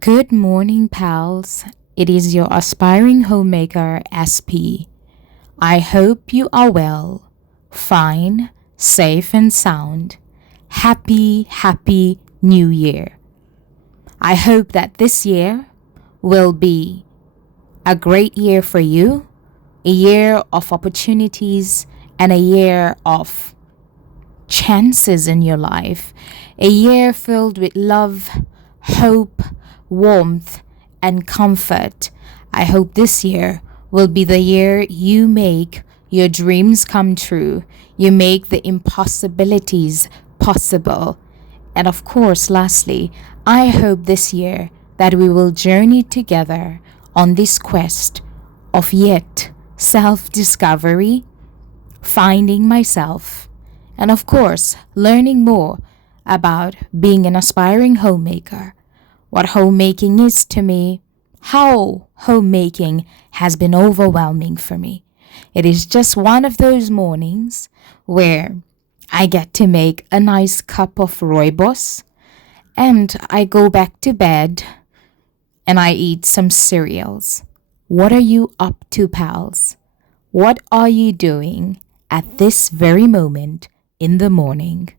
Good morning, pals. It is your aspiring homemaker, SP. I hope you are well, fine, safe, and sound. Happy New Year. I hope that this year will be a great year for you, a year of opportunities, and a year of chances in your life. A year filled with love, hope, warmth, and comfort. I hope this year will be the year you make your dreams come true. You make the impossibilities possible. And of course, lastly, I hope this year that we will journey together on this quest of yet self discovery, finding myself, and of course, learning more about being an aspiring homemaker, what homemaking is to me, how homemaking has been overwhelming for me. It is just one of those mornings where I get to make a nice cup of rooibos and I go back to bed and I eat some cereals. What are you up to, pals? What are you doing at this very moment in the morning?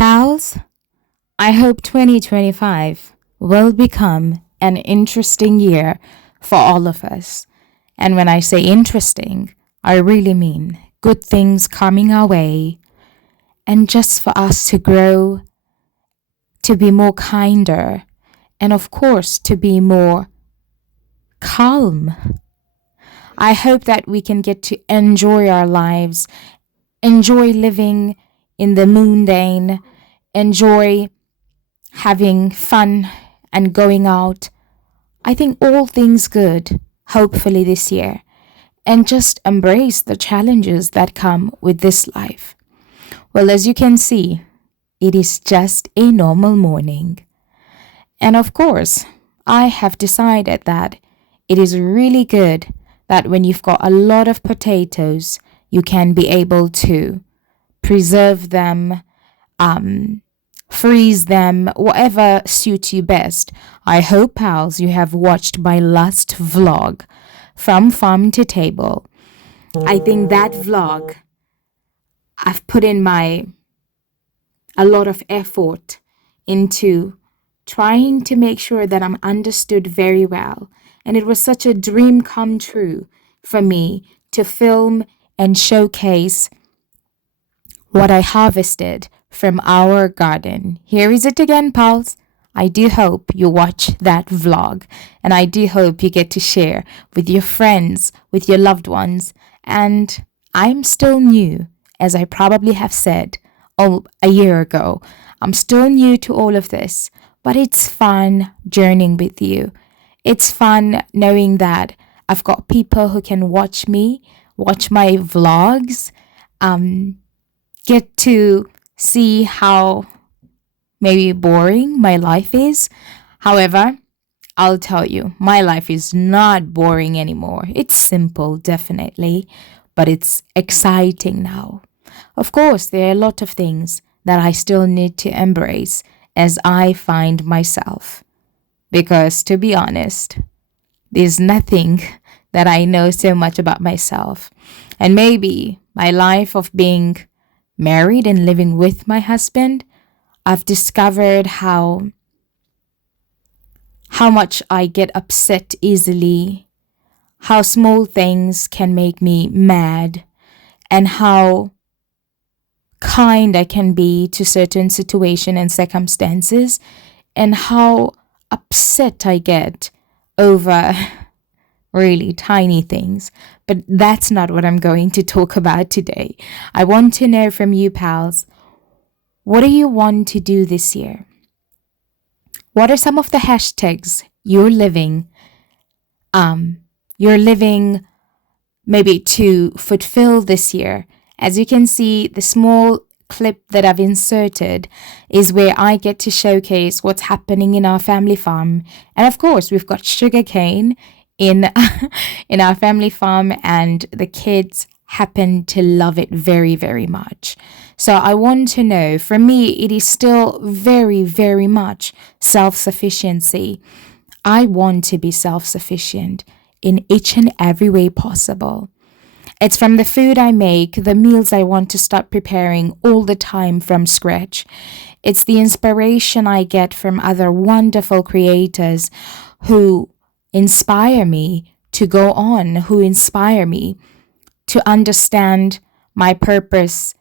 Pals, I hope 2025 will become an interesting year for all of us. And when I say interesting, I really mean good things coming our way and just for us to grow, to be more kinder, and of course, to be more calm. I hope that we can get to enjoy our lives, enjoy living in the mundane, enjoy having fun and going out. I think all things good, hopefully this year, and just embrace the challenges that come with this life. Well, as you can see, it is just a normal morning. And of course, I have decided that it is really good that when you've got a lot of potatoes, you can be able to preserve them, freeze them, whatever suits you best. I hope, pals, you have watched my last vlog from farm to table. I think that vlog, I've put in a lot of effort into trying to make sure that I'm understood very well. And it was such a dream come true for me to film and showcase what I harvested from our garden. Here is it again, pals. I do hope you watch that vlog and I do hope you get to share with your friends, with your loved ones. And I'm still new, as I probably have said a year ago. I'm still new to all of this, but it's fun journeying with you. It's fun knowing that I've got people who can watch me, watch my vlogs, get to see how maybe boring my life is. However, I'll tell you, my life is not boring anymore. It's simple, definitely, but it's exciting now. Of course, there are a lot of things that I still need to embrace as I find myself. Because to be honest, there's nothing that I know so much about myself. And maybe my life of being married and living with my husband, I've discovered how much I get upset easily, how small things can make me mad, and how kind I can be to certain situation and circumstances, and how upset I get over really tiny things. But that's not what I'm going to talk about today. I want to know from you, pals, what do you want to do this year? What are some of the hashtags you're living maybe to fulfill this year? As you can see, the small clip that I've inserted is where I get to showcase what's happening in our family farm. And of course, we've got sugarcane in in our family farm, and the kids happen to love it very, very much. So I want to know, for me, it is still very, very much self-sufficiency. I want to be self-sufficient in each and every way possible. It's from the food I make, the meals I want to start preparing all the time from scratch. It's the inspiration I get from other wonderful creators who inspire me to go on, who inspire me to understand my purpose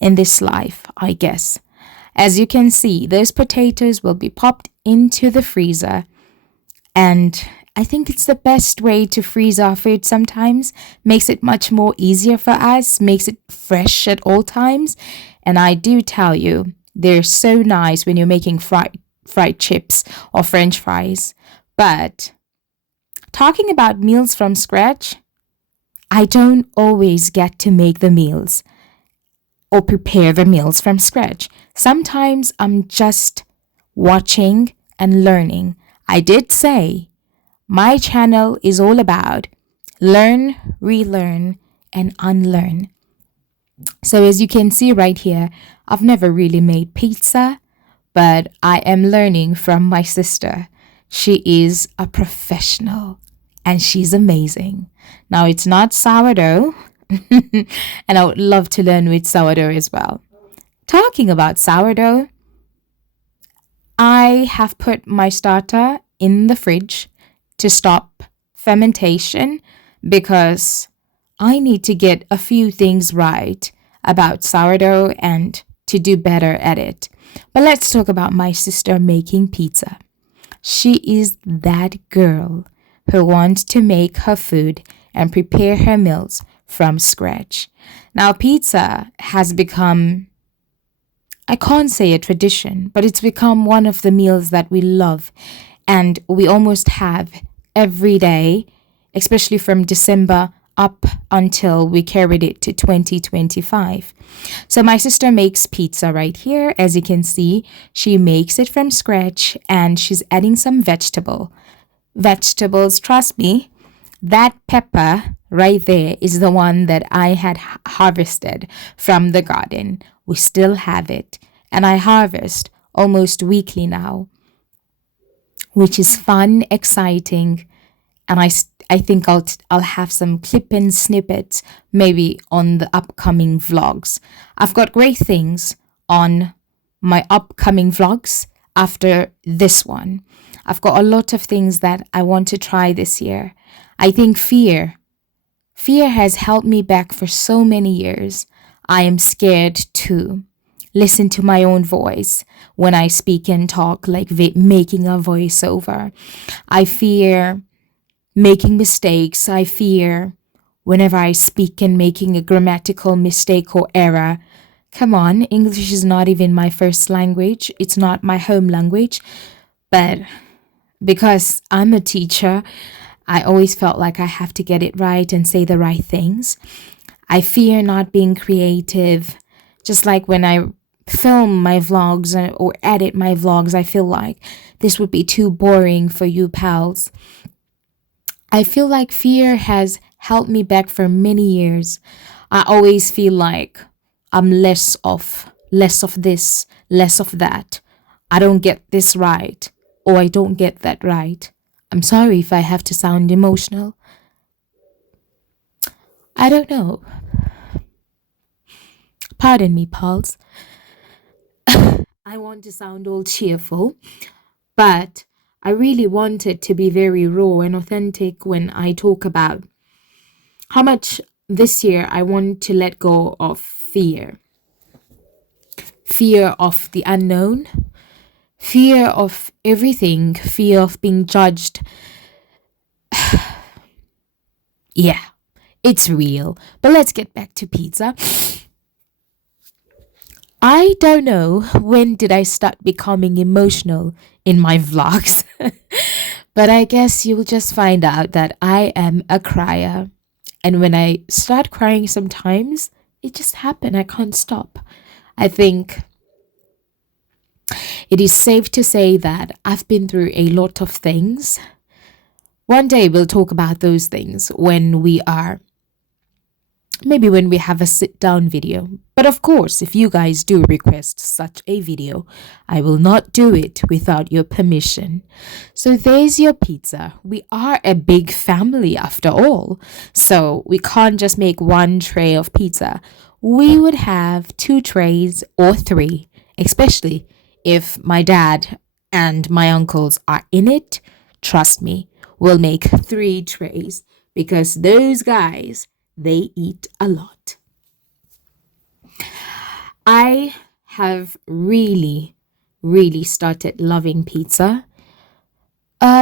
in this life, I guess. As you can see, those potatoes will be popped into the freezer, and I think it's the best way to freeze our food sometimes. Makes it much more easier for us, makes it fresh at all times. And I do tell you, they're so nice when you're making fried chips or French fries. But talking about meals from scratch, I don't always get to make the meals or prepare the meals from scratch. Sometimes I'm just watching and learning. I did say my channel is all about learn, relearn, and unlearn. So as you can see right here, I've never really made pizza, but I am learning from my sister. She is a professional and she's amazing. Now, it's not sourdough, and I would love to learn with sourdough as well. Talking about sourdough, I have put my starter in the fridge to stop fermentation because I need to get a few things right about sourdough and to do better at it. But let's talk about my sister making pizza. She is that girl who wants to make her food and prepare her meals from scratch. Now, pizza has become, I can't say a tradition, but it's become one of the meals that we love and we almost have every day, especially from December up until we carried it to 2025. So my sister makes pizza right here. As you can see, she makes it from scratch and she's adding some vegetables. Trust me, that pepper right there is the one that I had harvested from the garden. We still have it, and I harvest almost weekly now, which is fun, exciting, and I think I'll have some clip and snippets maybe on the upcoming vlogs. I've got great things on my upcoming vlogs after this one. I've got a lot of things that I want to try this year. I think fear has held me back for so many years. I am scared to listen to my own voice when I speak and talk, like making a voiceover. I fear making mistakes. I fear whenever I speak and making a grammatical mistake or error. Come on, English is not even my first language. It's not my home language. But because I'm a teacher, I always felt like I have to get it right and say the right things. I fear not being creative. Just like when I film my vlogs or edit my vlogs, I feel like this would be too boring for you pals. I feel like fear has held me back for many years. I always feel like I'm less of this, less of that. I don't get this right, or I don't get that right. I'm sorry if I have to sound emotional. I don't know. Pardon me, pals. I want to sound all cheerful, but I really want it to be very raw and authentic when I talk about how much this year I want to let go of fear. fear of the unknown, fear of everything, fear of being judged. Yeah, it's real. But let's get back to pizza. I don't know when did I start becoming emotional in my vlogs. But I guess you'll just find out that I am a crier. And when I start crying sometimes, it just happens. I can't stop. I think it is safe to say that I've been through a lot of things. One day we'll talk about those things when we are maybe when we have a sit down video. But of course, if you guys do request such a video, I will not do it without your permission. So there's your pizza. We are a big family after all. So we can't just make one tray of pizza. We would have 2 trays or 3, especially if my dad and my uncles are in it. Trust me, we'll make 3 trays because those guys, they eat a lot. I have really, really started loving pizza.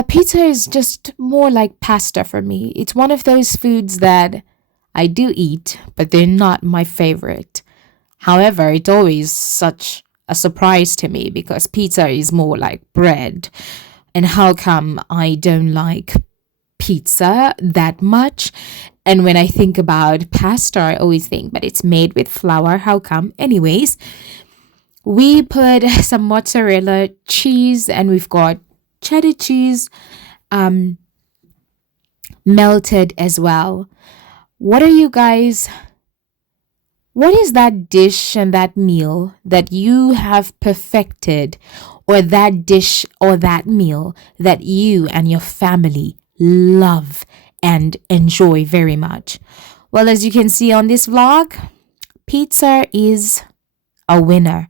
Pizza is just more like pasta for me. It's one of those foods that I do eat, but they're not my favorite. However, it's always such a surprise to me because pizza is more like bread. And how come I don't like pizza that much? And when I think about pasta, I always think, but it's made with flour. How come? Anyways, we put some mozzarella cheese and we've got cheddar cheese melted as well. What is that dish and that meal that you have perfected, or that dish or that meal that you and your family love and enjoy very much? Well, as you can see on this vlog, pizza is a winner.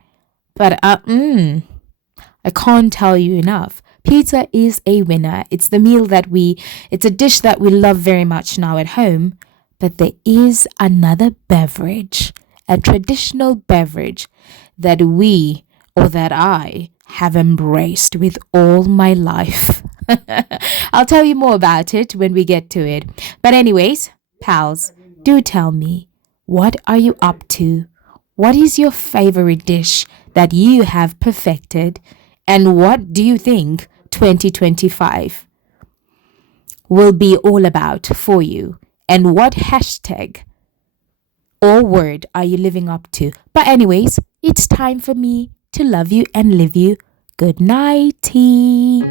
But I can't tell you enough. Pizza is a winner. It's a dish that we love very much now at home. But there is another beverage, a traditional beverage that I have embraced with all my life. I'll tell you more about it when we get to it. But anyways, pals, do tell me, what are you up to? What is your favorite dish that you have perfected? And what do you think 2025 will be all about for you? And what hashtag or word are you living up to? But anyways, it's time for me to love you and live you. Good nighty.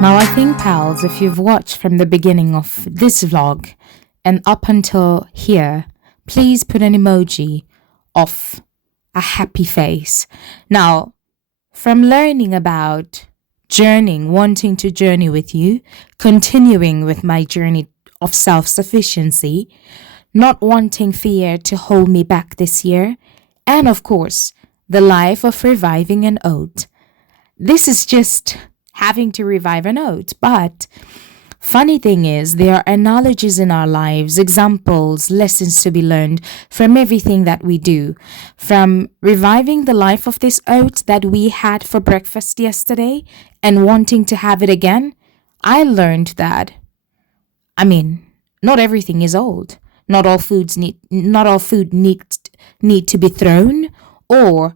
Now, I think, pals, if you've watched from the beginning of this vlog and up until here, please put an emoji of a happy face. Now, from learning about journeying, wanting to journey with you, continuing with my journey of self-sufficiency, not wanting fear to hold me back this year, and of course, the life of reviving an oat. This is just having to revive a note. But funny thing is, there are analogies in our lives, examples, lessons to be learned from everything that we do. From reviving the life of this oat that we had for breakfast yesterday and wanting to have it again, I learned that, I mean, not everything is old. Not all food need to be thrown, or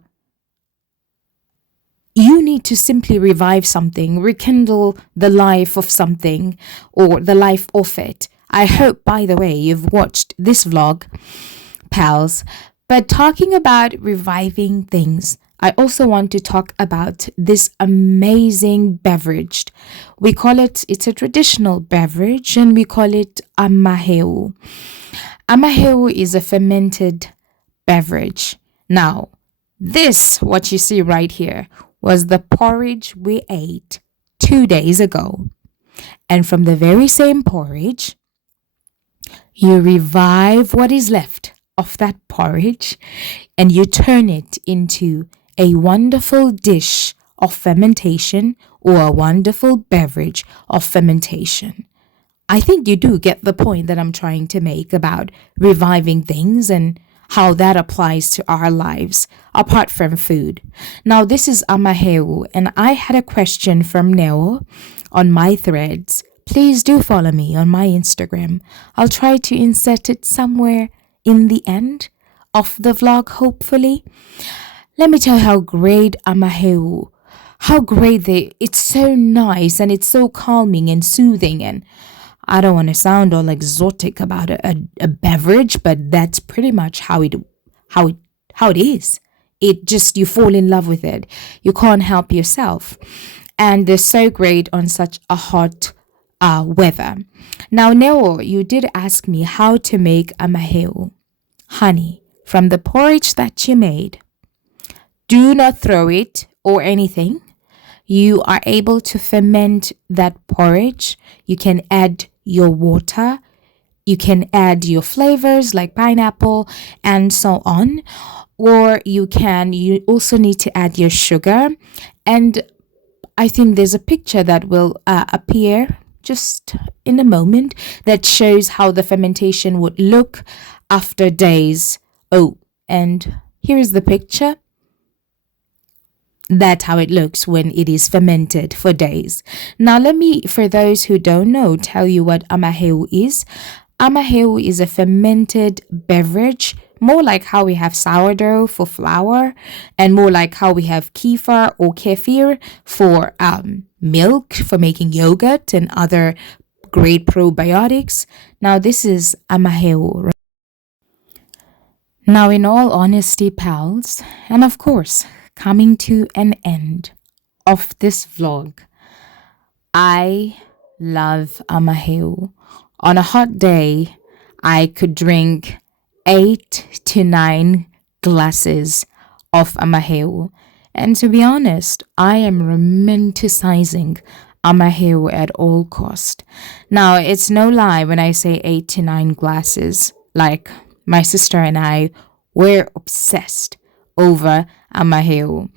you need to simply revive something, rekindle the life of something or the life of it. I hope, by the way, you've watched this vlog, pals. But talking about reviving things, I also want to talk about this amazing beverage. It's a traditional beverage and we call it Amahewu. Amahewu is a fermented beverage. Now, what you see right here, was the porridge we ate 2 days ago. And from the very same porridge, you revive what is left of that porridge and you turn it into a wonderful dish of fermentation or a wonderful beverage of fermentation. I think you do get the point that I'm trying to make about reviving things and how that applies to our lives apart from food. Now, this is Amahewu, and I had a question from Neo on my threads. Please do follow me on my Instagram. I'll try to insert it somewhere in the end of the vlog, hopefully. Let me tell you how great Amahewu, it's so nice and it's so calming and soothing, and I don't want to sound all exotic about a beverage, but that's pretty much how it is. It just, you fall in love with it. You can't help yourself. And they're so great on such a hot weather. Now, Neo, you did ask me how to make Amahewu. Honey, from the porridge that you made, do not throw it or anything. You are able to ferment that porridge. You can add your water. You can add your flavors like pineapple and so on. Or you also need to add your sugar. And I think there's a picture that will appear just in a moment that shows how the fermentation would look after days. Oh, and here is the picture. That's how it looks when it is fermented for days. Now, let me, for those who don't know, tell you what Amahewu is. Amahewu is a fermented beverage, more like how we have sourdough for flour, and more like how we have kefir or kefir for milk, for making yogurt and other great probiotics. Now, this is Amahewu. Now, in all honesty, pals, and of course, coming to an end of this vlog, I love Amahewu. On a hot day, I could drink 8 to 9 glasses of Amahewu. And to be honest, I am romanticizing Amahewu at all cost. Now, it's no lie when I say 8 to 9 glasses. Like, my sister and I were obsessed over Amahewu.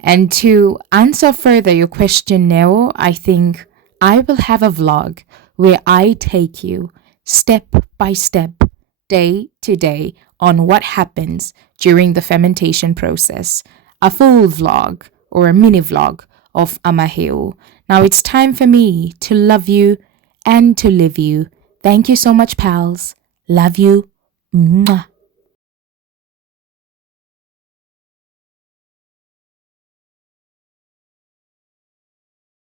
And to answer further your question, Neo, I think I will have a vlog where I take you step by step, day to day, on what happens during the fermentation process. A full vlog or a mini vlog of Amahewu. Now it's time for me to love you and to live you. Thank you so much, pals. Love you. Mwah.